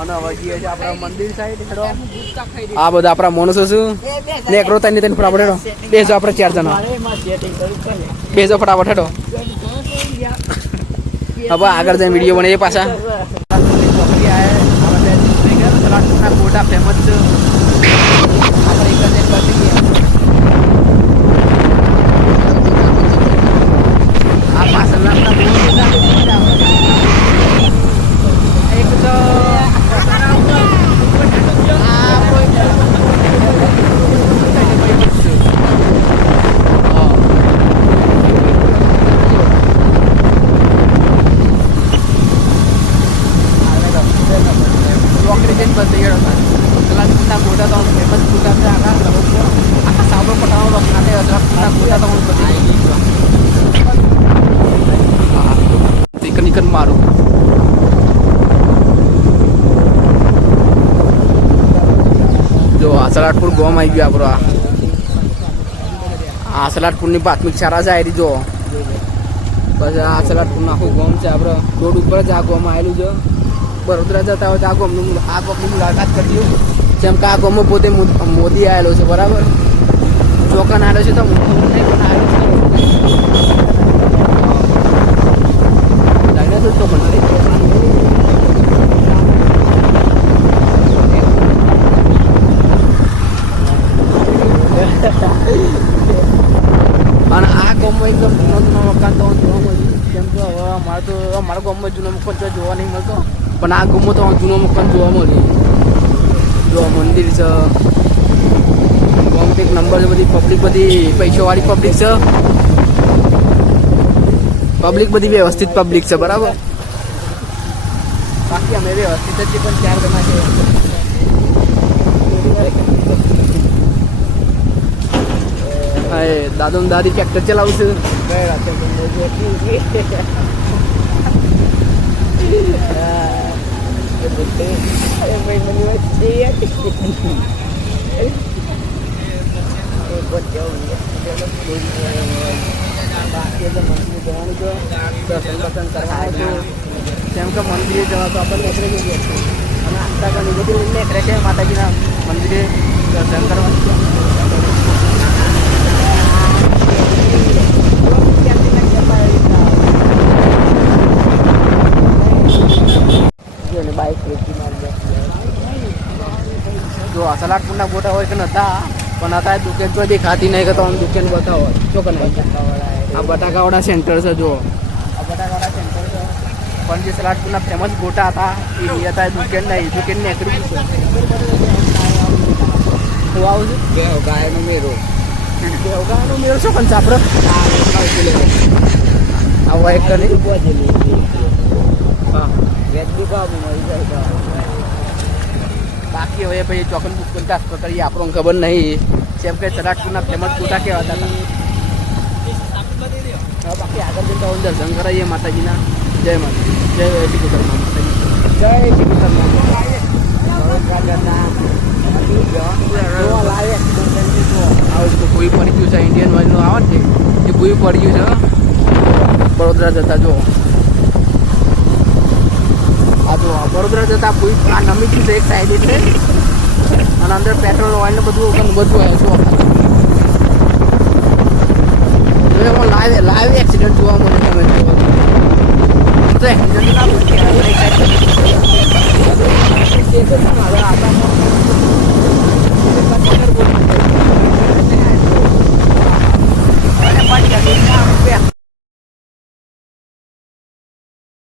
અને હવે જઈએ છીએ આપણા મંદિર સાઈડ હેડો. આ બધા આપણા માણસો શું નેકરો તને તને ફટાફટ હેડો બેસો આપણે 4 જણા બેસો ફટાફટ હેડો. હવે આગળ જઈને વિડીયો બને એ પાછા મોટા ફેમસ છે આપણે એક જ આ પાછળના એક તો મારું જો આસલાટપુર ગોમ આવી ગયો આપણો. આસલાટપુરની પ્રાથમિક શાળા છે આવી જો પછી આસલાટપુર આખું ગોમ છે આપણે રોડ ઉપર જ આ ગોમ આવેલું છે. વડોદરા જતા હોય તો આ ગોમની મુલાકાત કરી જેમ કે આ ગોમમાં પોતે મોદી આવેલો છે બરાબર. ચોકન આવેલો છે તો નહીં પણ આવેલો છે તો અને આ ગામમાં એકદમ જૂનો મકાન તો જોવા મળ્યું કેમ કે હવે અમારા ગામમાં જૂનો મકાન તો જોવા નહીં મળતો પણ આ ગામમાં તો જૂનો મકાન જોવા મળ્યું. જો મંદિર છે ગામ એક નંબર છે. બધી પબ્લિક બધી પૈસાવાળી પબ્લિક છે. પબ્લિક બધી વ્યવસ્થિત પબ્લિક છે બરાબર. બાકી અમે વ્યવસ્થિત જ પણ 4 જણા છે. દાદો દાદી ટ્રેક્ટર ચલાવશે જેમ કે મંદિરે જવા તો આપણે નીકળે જઈએ અને આટલા ઘણી બધી નીકળે છે માતાજીના મંદિરે દર્શન કરવા. જો આસલાટપુરના ગોટા હોય કે નતા પણ હતા દુકાન તો દેખાતી નહીં કે તમે દુકાન બતાવો શું કે આ બટાકાવાળા સેન્ટર છે. જો આ બટાકાવાળા સેન્ટર છે પણ જે સલાટપુરના ફેમસ ગોટા હતા એ હતા દુકાન નહીં દુકાન નીકળી ગયું છે. આવું છે ગાયનો મેરો ગાયનો મેરો શું પણ આપણે આવા એક કરી હા બાકી હવે ભાઈ ચોકન બુક કરતા કરીએ આપણને ખબર નહીં જેમ કે સલાટપુરના ફેમસ ગોટા કેવા હતા. બાકી આગળ જતા દર્શન કરાવીએ માતાજીના. જય માતાજી જય શ્રી કૃષ્ણ માતાજી જય શ્રી કૃષ્ણ. કોઈ પડી ગયું છે ઇન્ડિયન ઓઇલનું આવે છે એ કોઈ પડી ગયું છે વડોદરા જતા. જો આ જો વડોદરા જતા કોઈ આ નમી ગયું છે એક સાઈડ એટલે અને અંદર પેટ્રોલ ઓઇલ ને બધું આવે જો લાઈવ એક્સિડન્ટ જોવા મળે તમે તો એક્સિડન્ટ ના